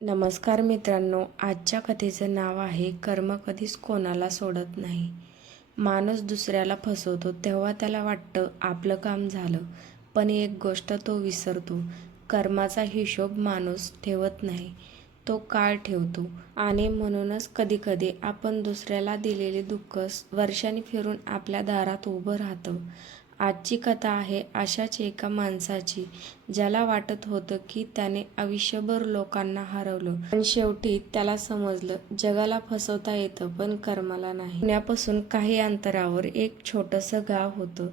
नमस्कार मित्रांनो, आजच्या कथेचं नाव आहे कर्म कधीच कोणाला सोडत नाही. माणूस दुसऱ्याला फसवतो तेव्हा त्याला वाटतं आपलं काम झालं, पण एक गोष्ट तो विसरतो. कर्माचा हिशोब माणूस ठेवत नाही, तो काळ ठेवतो. आणि म्हणूनच कधीकधी आपण दुसऱ्याला दिलेले दुःख वर्षांनी फिरून आपल्या दारात उभं राहतं. आजची कथा आहे अशाच एका माणसाची, ज्याला वाटत होतं की त्याने आयुष्यभर लोकांना हरवलं, पण शेवटी त्याला समजलं जगाला फसवता येतं पण कर्माला नाही. पुण्यापासून काही अंतरावर एक छोटंसं गाव होतं.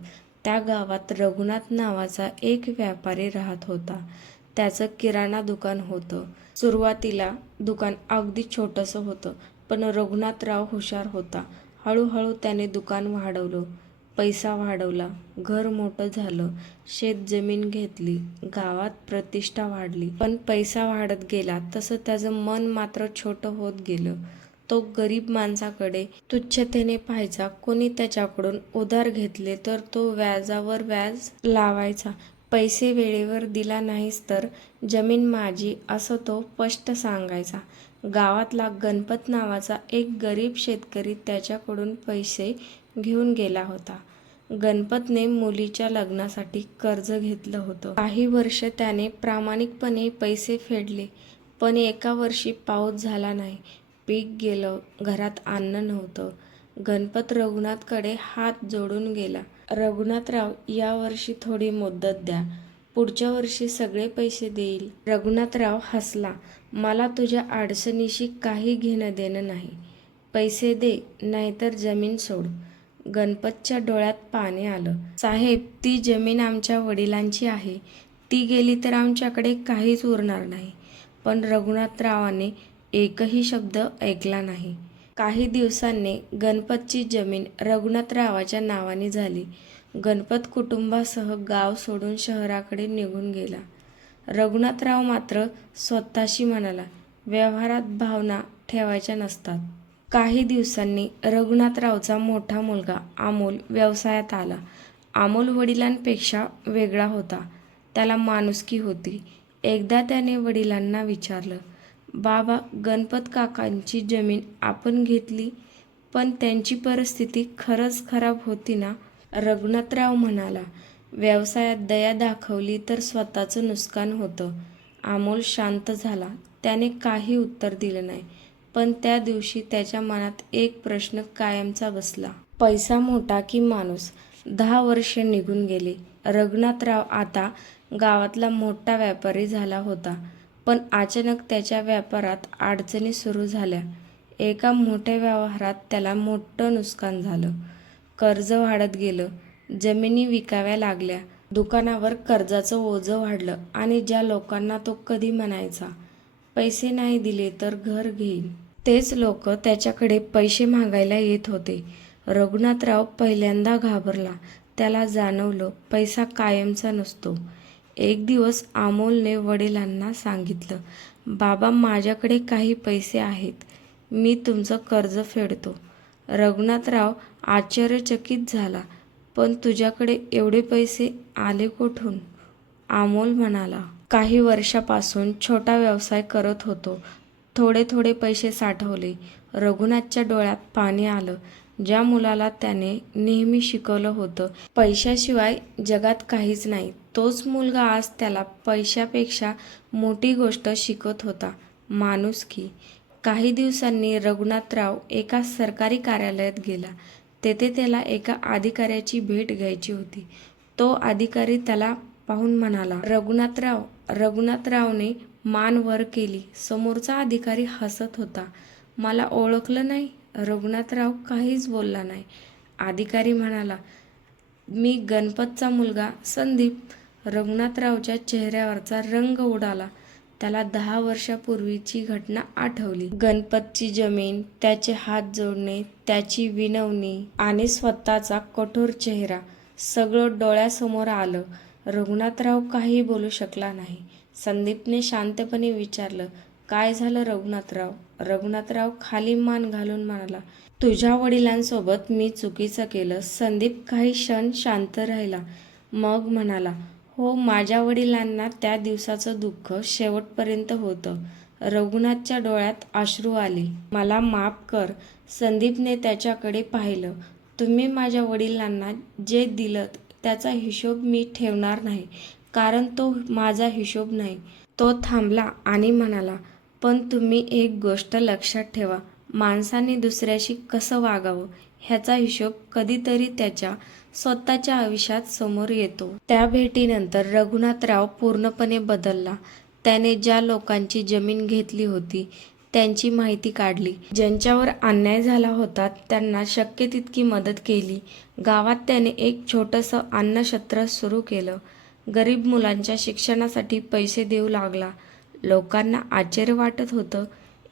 त्या गावात रघुनाथ नावाचा एक व्यापारी राहत होता. त्याचं किराणा दुकान होतं. सुरुवातीला दुकान अगदी छोटंसं होतं, पण रघुनाथराव हुशार होता. हळूहळू त्याने दुकान वाढवलं, पैसा वाढवला, घर मोठं झालं, शेत जमीन घेतली, गावात प्रतिष्ठा वाढली. पण पैसा वाढत गेला तसं त्याचं मन मात्र छोटं होत गेलं. तो गरीब माणसाकडे तुच्छतेने पाहायचा. कोणी त्याच्याकडून उधार घेतले तर तो व्याजावर व्याज लावायचा. पैसे वेळेवर दिला नाहीस तर जमीन माझी असं तो स्पष्ट सांगायचा. गावातला गणपत नावाचा एक गरीब शेतकरी त्याच्याकडून पैसे घेऊन गेला होता. गणपतने मुलीच्या लग्नासाठी कर्ज घेतलं होतं. काही वर्ष त्याने प्रामाणिकपणे पैसे फेडले, पण एका वर्षी पाऊस झाला नाही, पीक गेलं, घरात अन्न नव्हतं. गणपत रघुनाथकडे हात जोडून गेला. रघुनाथराव, यावर्षी थोडी मुदत द्या, पुढच्या वर्षी सगळे पैसे देईल. रघुनाथराव हसला, मला तुझ्या अडचणीशी काही घेणं देणं नाही. पैसे दे, नाहीतर जमीन सोड. गणपतच्या डोळ्यात पाणी आलं. साहेब, ती जमीन आमच्या वडिलांची आहे. ती गेली तर आमच्याकडे काहीच उरणार नाही. पण रघुनाथरावाने एकही शब्द ऐकला नाही. काही दिवसांनी गणपतची जमीन रघुनाथरावाच्या नावाने झाली. गणपत कुटुंबासह गाव सोडून शहराकडे निघून गेला. रघुनाथराव मात्र स्वतःशी म्हणाला, व्यवहारात भावना ठेवायच्या नसतात. काही दिवसांनी रघुनाथरावचा मोठा मुलगा अमोल व्यवसायात आला. अमोल वडिलांपेक्षा वेगळा होता. त्याला माणुसकी होती. एकदा त्याने वडिलांना विचारलं, बाबा, गणपत काकांची जमीन आपण घेतली, पण त्यांची परिस्थिती खरंच खराब होती ना? रघुनाथराव म्हणाला, व्यवसायात दया दाखवली तर स्वतःचं नुकसान होतं. अमोल शांत झाला. त्याने काही उत्तर दिलं नाही, पण त्या दिवशी त्याच्या मनात एक प्रश्न कायमचा बसला. पैसा मोठा की माणूस? 10 वर्षे निघून गेली. रघुनाथराव आता गावातला मोठा व्यापारी झाला होता, पण अचानक त्याच्या व्यापारात अडचणी सुरू झाल्या. एका मोठ्या व्यवहारात त्याला मोठं नुकसान झालं. कर्ज वाढत गेलं, जमिनी विकाव्या लागल्या, दुकानावर कर्जाचं ओझं वाढलं आणि ज्या लोकांना तो कधी म्हणायचा, पैसे नाही दिले तर घर घेईन, तेच लोक त्याच्याकडे पैसे मागायला येत होते. रघुनाथराव पहिल्यांदा घाबरला. त्याला जाणवलं, पैसा कायमचा नसतो. एक दिवस अमोलने वडिलांना सांगितलं, बाबा, माझ्याकडे काही पैसे आहेत, मी तुमचं कर्ज फेडतो. रघुनाथराव आश्चर्यचकित झाला, पण तुझ्याकडे एवढे पैसे आले कुठून? अमोल म्हणाला, काही वर्षापासून छोटा व्यवसाय करत होतो, थोडे थोडे पैसे साठवले. रघुनाथच्या डोळ्यात पाणी आलं. ज्या मुलाला त्याने नेहमी शिकवलं होतं, पैशाशिवाय जगात काहीच नाही, तोच मुलगा आज त्याला पैशापेक्षा मोठी गोष्ट शिकवत होता, माणुसकी. काही दिवसांनी रघुनाथराव एका सरकारी कार्यालयात गेला. तेथे त्याला एका अधिकाऱ्याची भेट घ्यायची होती. तो अधिकारी त्याला पाहून म्हणाला, रघुनाथराव. रघुनाथरावने मान वर केली. समोरचा अधिकारी हसत होता. मला ओळखलं नाही? रघुनाथराव काहीच बोलला नाही. अधिकारी म्हणाला, मी गणपतचा मुलगा संदीप. रघुनाथरावच्या चेहऱ्यावरचा रंग उडाला. त्याला 10 वर्षापूर्वीची घटना आठवली. गणपतची जमीन, त्याचे हात जोडणे, त्याची विनवणी आणि स्वतःचा कठोर चेहरा, सगळं डोळ्यासमोर आलं. रघुनाथराव काही बोलू शकला नाही. संदीपने शांतपणे विचारलं, काय झालं रघुनाथराव? रघुनाथराव खाली मान घालून म्हणाला, तुझ्या वडिलांसोबत मी चुकीचं केलं. संदीप काही क्षण शांत राहिला, मग म्हणाला, हो, माझ्या वडिलांना त्या दिवसाचं दुःख शेवटपर्यंत होतं. रघुनाथच्या डोळ्यात अश्रू आले. मला माफ कर. संदीपने त्याच्याकडे पाहिलं. तुम्ही माझ्या वडिलांना जे दिलंत त्याचा हिशोब मी ठेवणार नाही, कारण तो माझा हिशोब नाही. तो थांबला आणि म्हणाला, पण तुम्ही एक गोष्ट लक्षात ठेवा, माणसाने दुसऱ्याशी कसं वागावं ह्याचा हिशोब कधीतरी त्याच्या स्वतःच्या आयुष्यात समोर येतो. त्या भेटीनंतर रघुनाथराव पूर्णपणे बदलला. त्याने ज्या लोकांची जमीन घेतली होती त्यांची माहिती काढली. ज्यांच्यावर अन्याय झाला होता त्यांना शक्य तितकी मदत केली. गावात त्याने एक छोटंसं अन्नछत्र सुरू केलं. गरीब मुलांच्या शिक्षणासाठी पैसे देऊ लागला. लोकांना आश्चर्य वाटत होतं.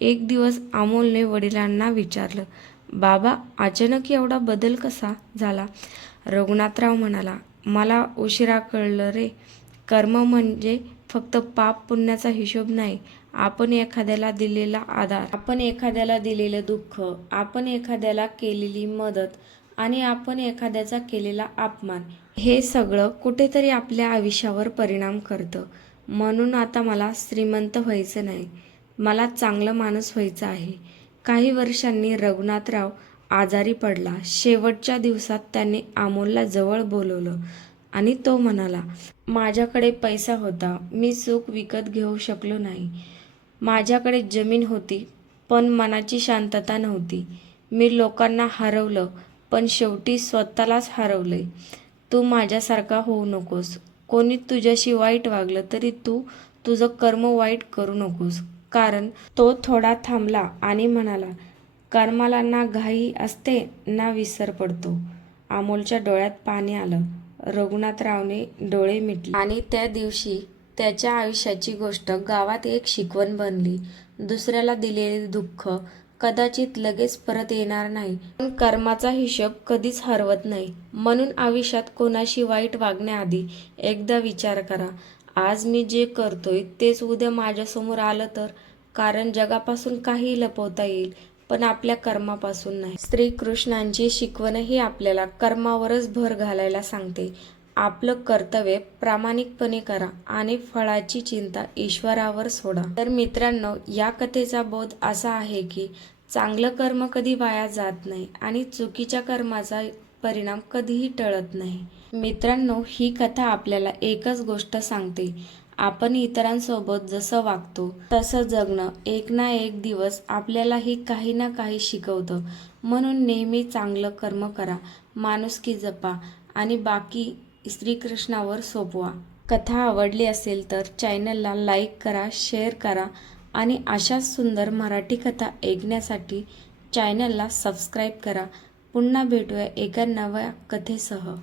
एक दिवस अमोलने वडिलांना विचारलं, बाबा, अचानक एवढा बदल कसा झाला? रघुनाथराव म्हणाला, मला उशिरा कळलं रे. कर्म म्हणजे फक्त पाप पुण्याचा हिशोब नाही. आपण एखाद्याला दिलेला आधार, आपण एखाद्याला दिलेलं दुःख, आपण एखाद्याला केलेली मदत आणि आपण एखाद्याचा केलेला अपमान, हे सगळं कुठेतरी आपल्या आयुष्यावर परिणाम करतं. म्हणून आता मला श्रीमंत व्हायचं नाही, मला चांगलं माणूस व्हायचं आहे. काही वर्षांनी रघुनाथराव आजारी पडला. शेवटच्या दिवसात त्याने अमोलला जवळ बोलवलं आणि तो म्हणाला, माझ्याकडे पैसा होता, मी सुख विकत घेऊ शकलो नाही. माझ्याकडे जमीन होती, पण मनाची शांतता नव्हती. मी लोकांना हरवलं, पण शेवटी स्वतःलाच हरवलंय. तू माझ्यासारखा होऊ नकोस. कोणी तुझ्याशी वाईट वागलं तरी तू तुझं कर्म वाईट करू नकोस. कारण तो थोडा थांबला आणि म्हणाला, कर्माला ना घाई असते ना विसर पडतो. अमोलच्या डोळ्यात पाणी आलं. रघुनाथरावने डोळे मिटले आणि त्या दिवशी त्याच्या आयुष्याची गोष्ट गावात एक शिकवण बनली. दुसऱ्याला दिलेले दुःख कदाचित लगेच परत येणार नाही, पण कर्माचा हिशोब कधीच हरवत नाही. म्हणून आयुष्यात कोणाशी वाईट वागण्याआधी एकदा विचार करा, आज मी जे करतोय तेच उद्या माझ्यासमोर आलं तर? कारण जगापासून काही लपवता येईल, पण आपल्या कर्मापासून नाही. श्रीकृष्णांची शिकवणही आपल्याला कर्मावरच भर घालायला सांगते. आपलं कर्तव्य प्रामाणिकपणे करा आणि फळाची चिंता ईश्वरावर सोडा. तर मित्रांनो, या कथेचा बोध असा आहे की चांगलं कर्म कधी वाया जात नाही आणि चुकीच्या कर्माचा परिणाम कधीही टळत नाही. मित्रांनो, ही कथा आपल्याला एकच गोष्ट सांगते, आपण इतरांसोबत जसं वागतो तसं जगणं एक ना एक दिवस आपल्यालाही काही ना काही शिकवतं. म्हणून नेहमी चांगलं कर्म करा, माणुसकी जपा आणि बाकी श्रीकृष्णावर सोपवा. कथा आवडली असेल तर चॅनलला लाईक करा, शेअर करा आणि अशाच सुंदर मराठी कथा ऐकण्यासाठी चॅनलला सबस्क्राईब करा. पुन्हा भेटूया एका नव्या कथेसह.